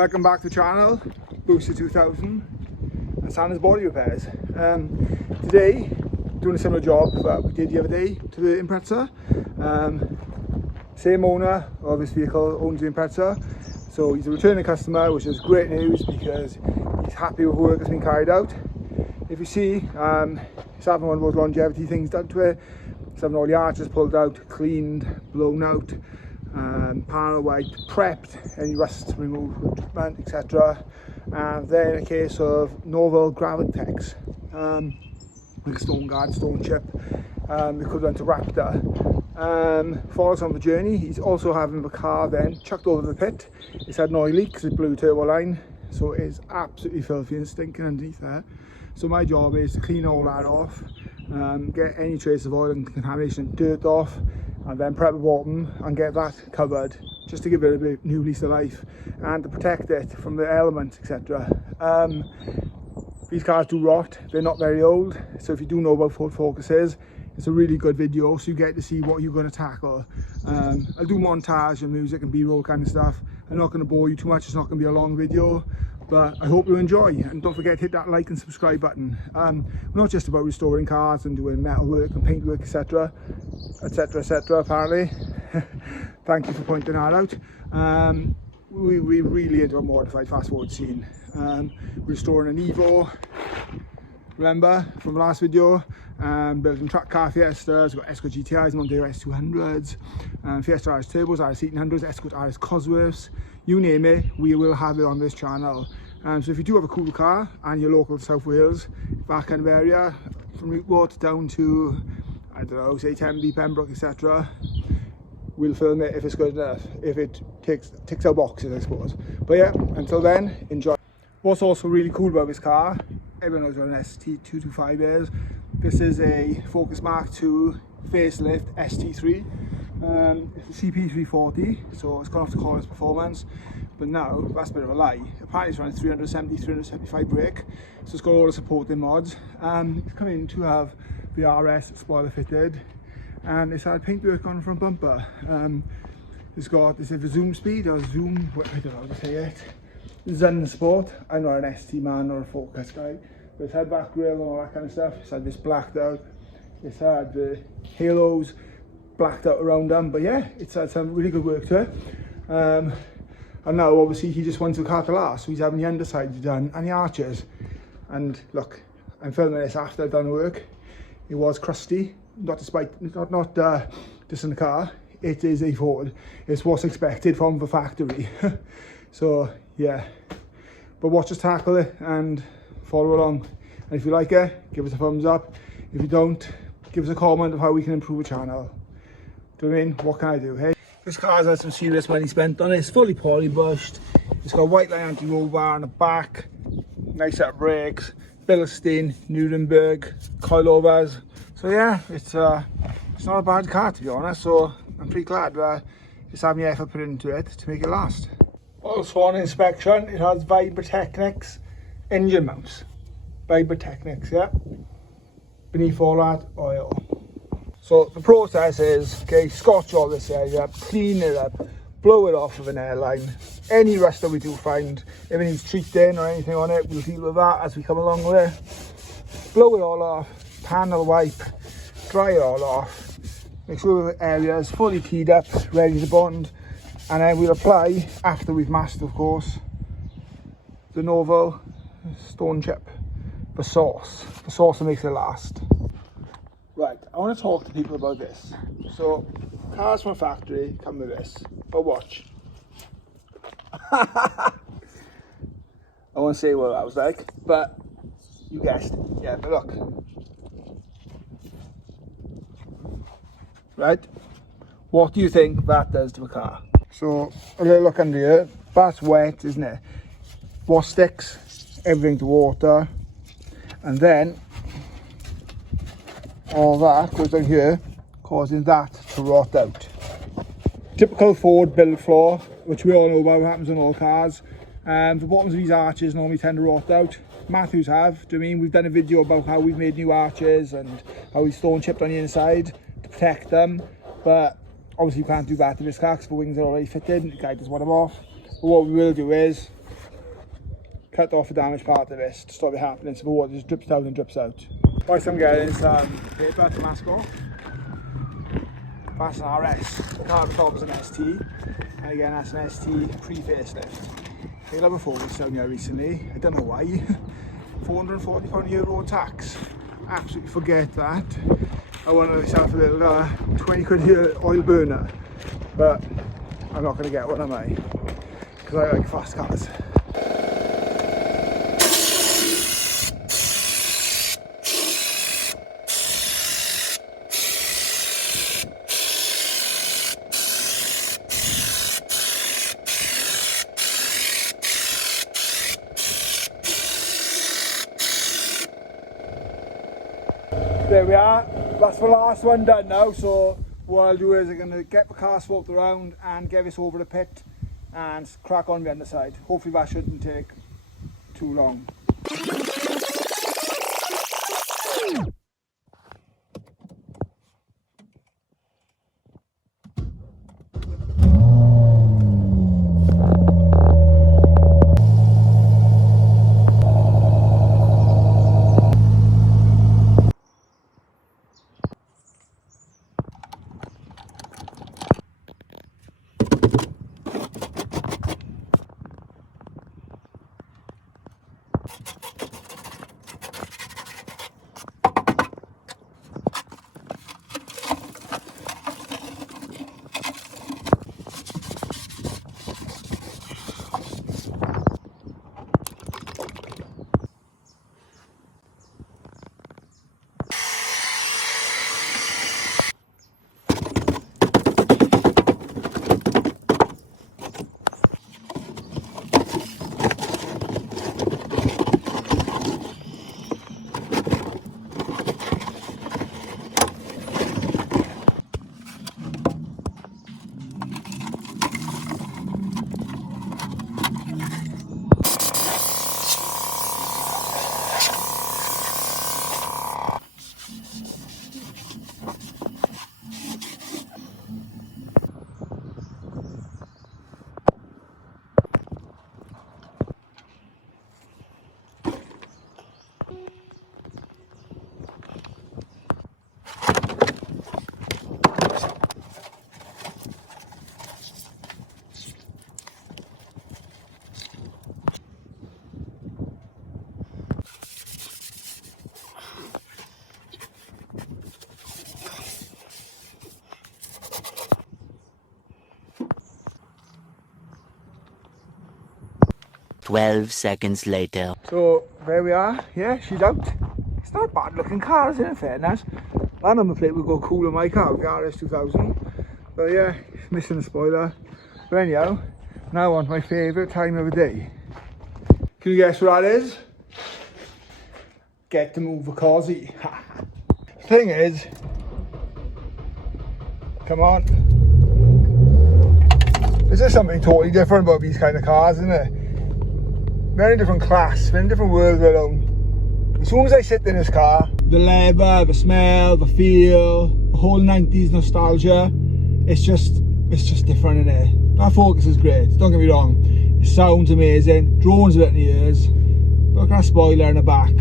Welcome back to the channel, Booster 2000 and Santa's Body Repairs. Today, doing a similar job that we did the other day to the Impreza. Same owner of this vehicle owns the Impreza, so he's a returning customer, which is great news because he's happy with work that's been carried out. If you see, he's having one of those longevity things done to it. He's having all the arches pulled out, cleaned, blown out, panel wiped, prepped, any rust removed with treatment, etc. And then a case of novel Gravitex, like stone guard, stone chip, equivalent to Raptor. Follows on the journey. He's also having the car then chucked over the pit. It's had an oil leak because it blew turbo line, so it is absolutely filthy and stinking underneath there. So my job is to clean all that off, get any trace of oil and contamination and dirt off, and then prep the bottom and get that covered, just to give it a bit new lease of life and to protect it from the elements, etc. These cars do rot, they're not very old, so if you do know about Ford Focuses, it's a really good video, so you get to see what you're going to tackle. I'll do montage and music and b-roll kind of stuff. I'm not going to bore you too much, it's not going to be a long video, but I hope you enjoy, and don't forget to hit that like and subscribe button. We're not just about restoring cars and doing metal work and paint work, etc, etc, etc, apparently. Thank you for pointing that out. We're really into a modified fast forward scene. Restoring an Evo, remember from the last video, building track car Fiestas, we've got Escort GTIs, Mondeo S200s, Fiesta RS Turbos, RS 1800s, Escort RS Cosworths, you name it, we will have it on this channel. So if you do have a cool car and you're local to South Wales, that kind of area, from Newport down to, I don't know, say Tenby, Pembroke, etc, we'll film it if it's good enough, if it ticks our boxes, I suppose. But yeah, until then, enjoy. What's also really cool about this car, everyone knows what an ST225 is. This is a Focus Mark II facelift st3. It's a CP340, so it's gone off the Collins Performance, but now that's a bit of a lie. Apparently it's running 375 brake, so it's got all the supporting mods. It's come in to have the RS spoiler fitted, and it's had paintwork on the front bumper. It's got, is it the zoom speed or zoom, I don't know how to say it. Zen support. I'm not an ST man or a Focus guy, but it's had back grille and all that kind of stuff. It's had this blacked out. It's had the halos blacked out around them, but yeah, it's had some really good work to it. And now obviously he just wants the car to last, so he's having the underside done and the arches. And look, I'm filming this after I've done the work. It was crusty, not despite, not just in the car. It is a Ford. It's what's expected from the factory. So yeah, but watch us tackle it and follow along. And if you like it, give us a thumbs up. If you don't, give us a comment of how we can improve the channel. Do you know what I mean? What can I do, hey? This car's had some serious money spent on it. It's fully polybushed. It's got a white line anti-roll bar on the back, nice set of brakes, Bilstein, Nuremberg, coilovers. So yeah, it's not a bad car to be honest. So I'm pretty glad it's having the effort put into it to make it last. Also on inspection, it has Vibrotechnics engine mounts. Vibrotechnics, yeah. Beneath all that, oil. So the process is, okay, scotch all this area, clean it up, blow it off with an airline. Any rust that we do find, if it needs treating or anything on it, we'll deal with that as we come along with it. Blow it all off, panel wipe, dry it all off. Make sure the area is fully keyed up, ready to bond. And then we'll apply, after we've masked of course, the novel stone chip, the sauce that makes it last. Right, I want to talk to people about this. So, cars from a factory come with this, but watch. I won't say what that was like, but you guessed. Yeah, but look. Right, what do you think that does to a car? So, a little look under here, that's wet, isn't it? What sticks? Everything to water, and then all that goes down here, causing that to rot out. Typical Ford build flaw, which we all know about, happens on all cars. The bottoms of these arches normally tend to rot out. Matthews have, do you mean? We've done a video about how we've made new arches and how we stone chipped on the inside to protect them, but obviously you can't do that to this car because the wings are already fitted and the guy does want them off. But what we will do is cut off the damaged part of this to stop it happening, so the water just drips down and drips out. First I'm getting some paper to mask off. That's an RS. The car at the top is an ST, and again that's an ST pre-facelift. I got a focus down here recently, I don't know why. £440 euro tax. Absolutely forget that. I wanted myself a little 20 quid oil burner, but I'm not going to get one, am I? Because I like fast cars. There we are, that's the last one done now, so what I'll do is I'm going to get the car swapped around and get this over the pit and crack on the underside. Hopefully that shouldn't take too long. "12 seconds later." So there we are, yeah, she's out. It's not a bad looking car, is it, in fairness? That number plate would go cool on my car, the RS 2000. But yeah, missing the spoiler. But anyhow, now on to my favourite time of the day. Can you guess what that is? Get to move the carsy. Thing is, come on. This is something totally different about these kind of cars, isn't it? Very different class, very different world of their own. As soon as I sit in this car, the leather, the smell, the feel, the whole 90s nostalgia, it's just different in here. That Focus is great, don't get me wrong. It sounds amazing, drones a bit in the ears. Look at that spoiler in the back.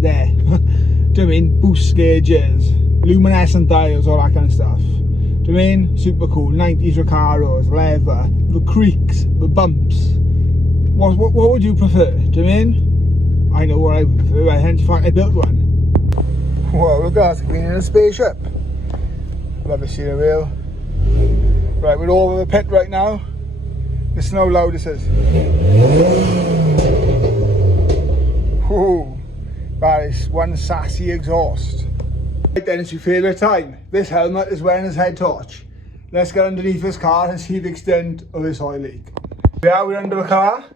There. Do you know what I mean? Boost gauges, luminescent dials, all that kind of stuff. Do you know what I mean? Super cool. 90s Recaros, leather, the creaks, the bumps. What would you prefer? Do you know what I mean? I know what I prefer, hence the fact I built one. Whoa, look at that, being in a spaceship. Love the steering wheel. Right, we're over the pit right now. Listen how loud this is. Whoa, that is one sassy exhaust. Right then, it's your favourite time. This helmet is wearing his head torch. Let's get underneath this car and see the extent of this oil leak. Yeah, we're under the car.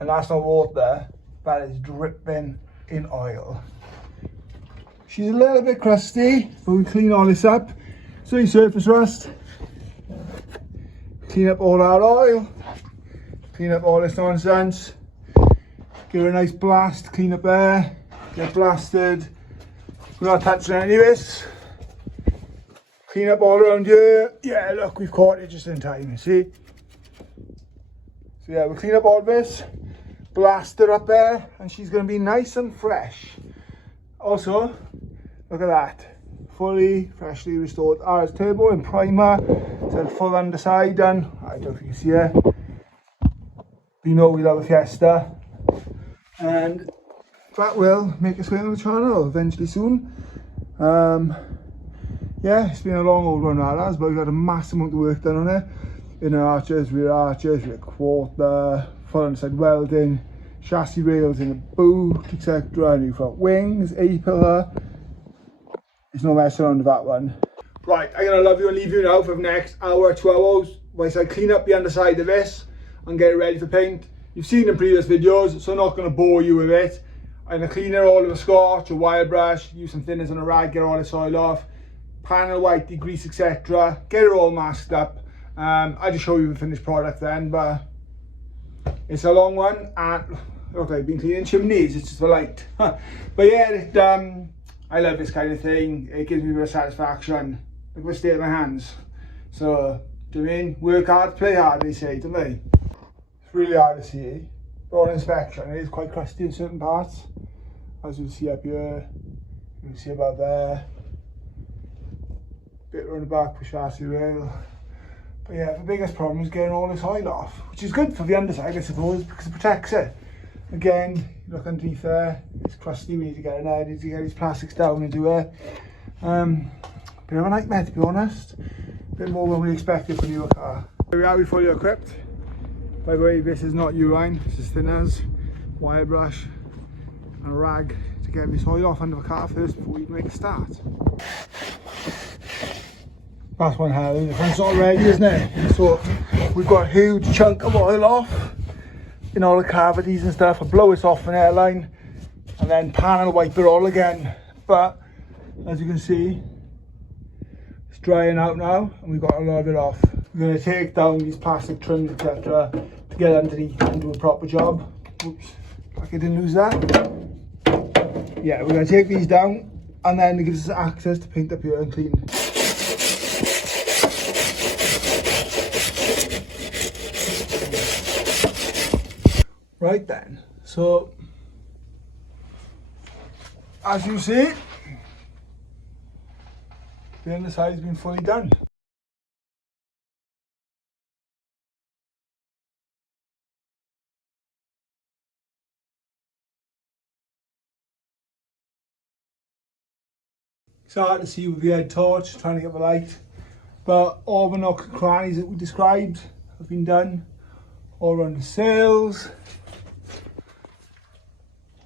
And that's not water, that is dripping in oil. She's a little bit crusty, but we clean all this up. So surface rust. Clean up all our oil. Clean up all this nonsense. Give her a nice blast, clean up air. Get blasted. We're not touching any of this. Clean up all around here. Yeah, look, we've caught it just in time, you see. So yeah, we'll clean up all this, blast her up there, and she's going to be nice and fresh. Also, look at that, fully freshly restored RS turbo and primer. It's a full underside done. I don't know if you can see it, but you know we love a Fiesta, and that will make its way on the channel eventually soon. Yeah, it's been a long old run that has, but we've had a massive amount of work done on it. Inner arches, rear quarter, full underside welding, chassis rails in the boot, etc. New front wings, A-pillar. There's no mess around with that one. Right, I'm going to love you and leave you now for the next hour, 2 hours, whilst I clean up the underside of this and get it ready for paint. You've seen in previous videos, so I'm not going to bore you with it. I'm going to clean it all with a scotch, a wire brush, use some thinners on a rag, get all the soil off, panel white, degrease, etc. Get it all masked up. I'll just show you the finished product then, but it's a long one, and look, I've been cleaning chimneys, it's just for light. But yeah, I love this kind of thing. It gives me a bit of satisfaction. Look at the state of my hands. So, do you know what I mean? Work hard, play hard, they say, don't they? It's really hard to see. But on inspection, it is quite crusty in certain parts. As you can see up here, you can see about there. Bit around the back for chassis rail. But yeah, the biggest problem is getting all this oil off, which is good for the underside, I suppose, because it protects it. Again, look underneath there, it's crusty, we need to get in there, need to get these plastics down and do it. Bit of a nightmare, to be honest. A bit more than we expected from your car. Here we are, we're fully equipped. By the way, this is not urine, this is thinners, wire brush and a rag to get this oil off under the car first before we make a start. That's one hell, the front's not ready, isn't it? So we've got a huge chunk of oil off in all the cavities and stuff. I'll blow this off an airline and then panel wipe it all again. But as you can see, it's drying out now and we've got a lot of it off. We're going to take down these plastic trims, etc. to get underneath and do a proper job. Oops, like I didn't lose that. Yeah, we're going to take these down and then it gives us access to paint up here and clean. Right then, so as you see, the underside has been fully done. It's hard to see with the head torch, trying to get the light, but all the nooks and crannies that we described have been done, all around the sails,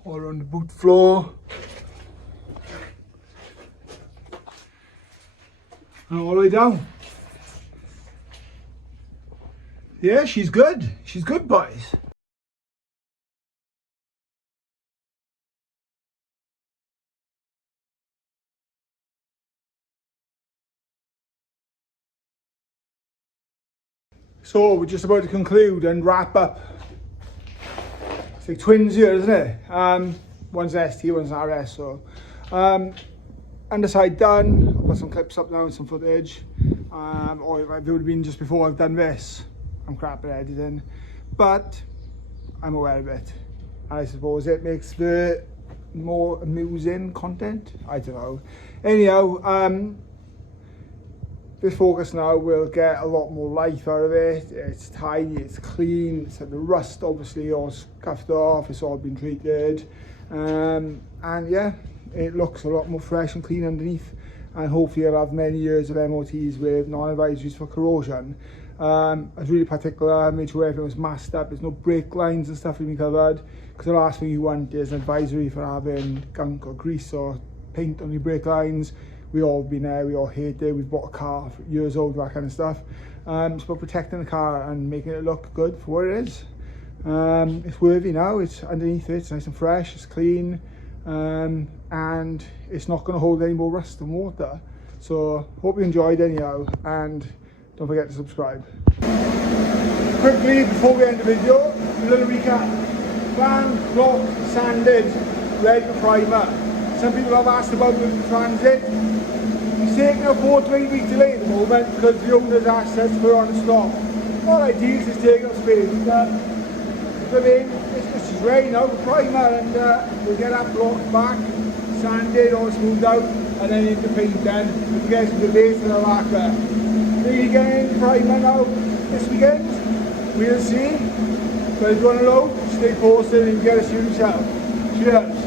all around the boot floor, and all the way down. Yeah, she's good. She's good, boys. So we're just about to conclude and wrap up. It's like twins here, isn't it? One's an ST, one's an RS. So underside done. I've got some clips up now and some footage. Or it would have been just before I've done this. I'm crap at editing, but I'm aware of it. And I suppose it makes the more amusing content. I don't know. Anyhow, this Focus now will get a lot more life out of it. It's tidy, it's clean, so the rust obviously all scuffed off, it's all been treated. And yeah, it looks a lot more fresh and clean underneath. And hopefully I'll have many years of MOTs with non-advisories for corrosion. I was really particular, made sure everything was masked up, there's no brake lines and stuff to be covered. Because the last thing you want is an advisory for having gunk or grease or paint on your brake lines. We all been there, we all hate it, we've bought a car years old, that kind of stuff. It's about protecting the car and making it look good for what it is. It's worthy now, it's underneath it, it's nice and fresh, it's clean, and it's not going to hold any more rust and water. So hope you enjoyed anyhow, and don't forget to subscribe. Quickly, before we end the video, a little recap. Plan, blocked, sanded, ready for primer. Some people have asked about the transit. He's taking a 4 to 8 week delay at the moment because the owner's asked us to put on a stop. All I do is take up space. for me, it's just rain now for primer, and we'll get that block back, sanded or smoothed out, and then into paint then. We'll get to the base of the lacquer. Really getting primer now this weekend, we'll see. But if you want to know, stay posted and get us yourself. Cheers.